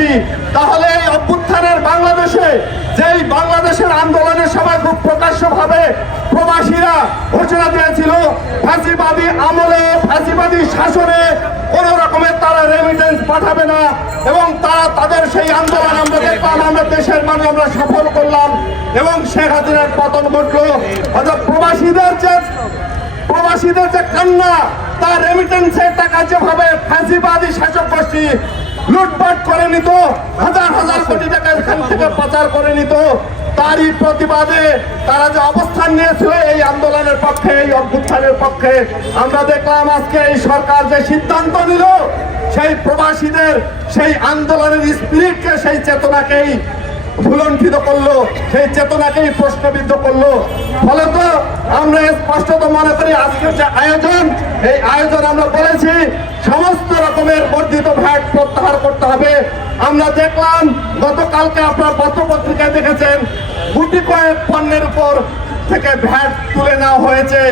বেশি, তাহলে এই অভ্যুত্থানের বাংলাদেশে, যেই বাংলাদেশের আন্দোলনের সময় খুব প্রকাশ্যভাবে প্রবাসীরা ঘোষণা দিয়েছিল ফ্যাসিবাদী আমলে, ফ্যাসিবাদী শাসনে কোন রকমের তারা রেমিটেন্স পাঠাবে না, এবং তারা তাদের সেই আন্দোলন আমরা দেখলাম, আমরা দেশের মানুষ আমরা সফল করলাম এবং শেখ হাসিনার পতন ঘটলো। অর্থাৎ প্রবাসীদের যে কান্না, তার রেমিটেন্সের টাকা যেভাবে ফ্যাসিবাদী শাসক গোষ্ঠী লুটপাট করে নিত, হাজার হাজার কোটি টাকা এখান থেকে পাচার করে নিত, তারই প্রতিবাদে তারা যে অবস্থান নিয়েছিল এই আন্দোলনের পক্ষে, এই অভ্যুত্থানের পক্ষে, আমরা দেখলাম আজকে এই সরকার যে সিদ্ধান্ত নিল সেই প্রবাসীদের সেই আন্দোলনের স্পিরিটকে, সেই চেতনাকেই ভুলণ্ঠিত করলো, সেই চেতনাকেই প্রশ্নবিদ্ধ করলো। ফলে তো আমরা স্পষ্টত মনে করি আজকের যে আয়োজন, এই আয়োজন আমরা বলেছি সমস্ত রকমের বর্ধিত ভ্যাট প্রত্যাহার করতে হবে। আমরা দেখলাম গতকালকে আপনার পত্রপত্রিকায় দেখেছেন গুটি কয়েক পণ্যের উপর থেকে ভ্যাট তুলে নেওয়া হয়েছে।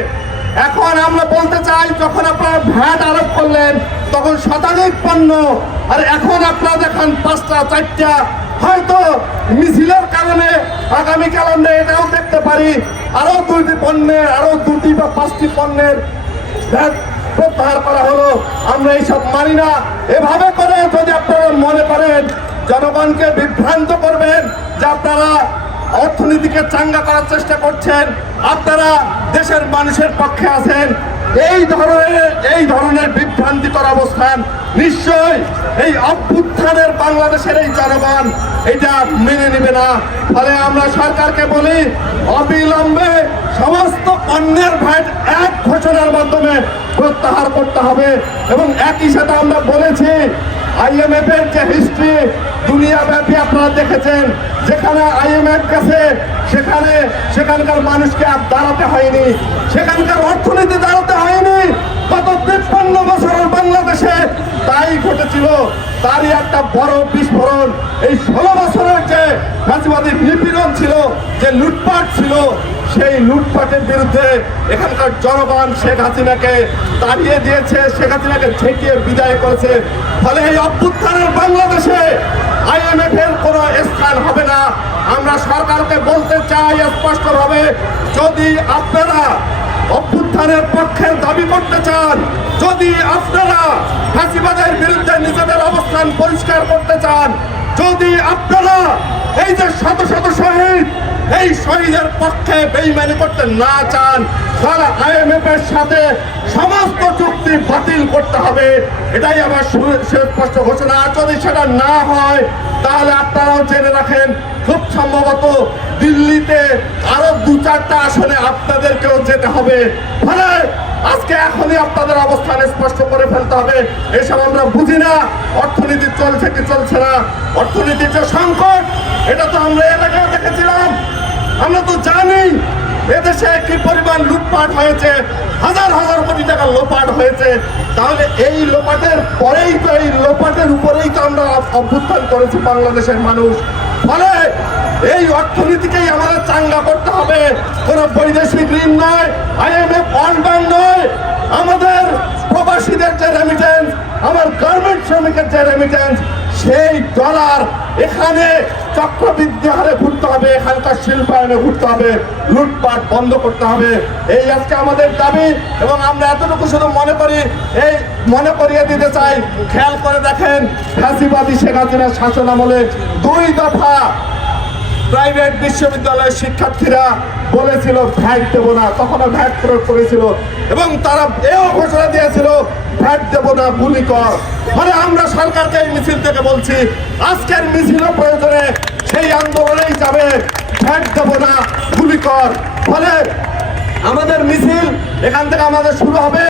এখন আমরা বলতে চাই, যখন আপনারা ভ্যাট আরোপ করলেন তখন শতাধিক পণ্য, আর এখন আপনারা দেখেন 5টা 4টা, হয়তো মিছিলের কারণে আগামীকাল আমরা এটাও দেখতে পারি আরো 2টি পণ্যের, আরো 2টি বা 5টি পণ্যের ভ্যাট প্রত্যাহার করা হলো। আমরা এইসব মানি না। এভাবে করে যদি আপনারা মনে করেন জনগণকে বিভ্রান্ত করবেন যে আপনারা অর্থনীতিকে চাঙ্গা করার চেষ্টা করছেন, আপনারা দেশের মানুষের পক্ষে আছেন, এই ধরনের বিভ্রান্তিকর অবস্থান নিশ্চয়ই এই অভ্যুত্থানের বাংলাদেশের এই জনগণ এটা মেনে নেবে না। ফলে আমরা সরকারকে বলি অবিলম্বে সমস্ত পণ্যের ভ্যাট এক ঘোষণার মাধ্যমে প্রত্যাহার করতে হবে। এবং একই সাথে আমরা বলেছি IMF এর যে হিস্ট্রি দুনিয়াব্যাপী আপনারা দেখেছেন, যেখানে IMF গেছে সেখানকার মানুষকে আর দাঁড়াতে হয়নি, সেখানকার অর্থনীতি দাঁড়াতে হয়নি। গত 53 বছরের বাংলাদেশে তাই ঘটেছিল। তারই একটা বড় বিস্ফোরণ এই 16 বছরের যে ফ্যাসিবাদী নিপীড়ন ছিল, যে লুটপাট ছিল, সেই লুটপাটের বিরুদ্ধে এখানকার জনগণ শেখ হাসিনাকে তাড়িয়ে দিয়েছে, শেখ হাসিনাকে ঠেকিয়ে বিদায় করেছে। ফলে এই অভ্যুত্থানের বাংলাদেশে IMF এর কোনো স্থান হবে না। আমরা সরকারকে বলতে চাই স্পষ্টভাবে, যদি আপনারা অভ্যুত্থানের পক্ষের দাবি করতে চান, যদি আপনারা ফ্যাসিবাদের বিরুদ্ধে নিজেদের অবস্থান পরিষ্কার করতে চান, যদি আপনারা এই যে শত শত শহীদ, এই শহীদের পক্ষে বেইমানি করতে না চান, তাহলে IMF এর সাথে সমস্ত চুক্তি বাতিল করতে হবে। এটাই আমার সুস্পষ্ট ঘোষণা। আর যদি সেটা না হয় তাহলে আপনারাও জেনে রাখেন, খুব সম্ভবত দিল্লিতে আরো 2-4টা আসনে আপনাদেরকেও যেতে হবে। ফলে আজকে এখনই আপনাদের অবস্থান স্পষ্ট করে ফেলতে হবে। এসব আমরা বুঝি না অর্থনীতি চলছে কি চলছে না, অর্থনীতির যে সংকট এটা তো আমরা এর আগেও দেখেছিলাম। আমরা তো জানি এদেশে কি পরিমাণ লুটপাট হয়েছে, হাজার হাজার কোটি টাকা লোপাট হয়েছে। তাহলে এই লোপাটের পরেই তো, এই লোপাটের উপরেই তো আমরা অভ্যুত্থান করেছি বাংলাদেশের মানুষ। ফলে এই অর্থনীতিকেই আমাদের চাঙ্গা করতে হবে। কোনো বৈদেশিক ঋণ নয়, IMF ওয়ার্ল্ড ব্যাংক নয়, আমাদের প্রবাসীদের যে রেমিটেন্স, আমার গার্মেন্ট শ্রমিকের যে রেমিটেন্স, সেই ডলার এখানে চক্রবৃদ্ধি হারে ঘুরতে হবে, এখানকার শিল্পায়নে ঘুরতে হবে, লুটপাট বন্ধ করতে হবে। এই আজকে আমাদের দাবি। এবং আমরা এতটুকু শুধু মনে করিয়ে দিতে চাই, খেয়াল করে দেখেন ফ্যাসিবাদী শেখ হাসিনার শাসন আমলে 2 দফা প্রাইভেট বিশ্ববিদ্যালয়ের শিক্ষার্থীরা বলেছিল ভ্যাট দেব না, তখনও ভ্যাট প্রয়োগ করেছিল, এবং তারা এও ঘোষণা দিয়েছিল ভ্যাট দেব না, গুলি কর। মানে আমরা সরকারকে এই মিছিল থেকে বলছি, আজকের মিছিলও প্রয়োজনে সেই আন্দোলনেই যাবে, ভ্যাট দেব না, গুলি কর। ফলে আমাদের মিছিল এখান থেকে আমাদের শুরু হবে।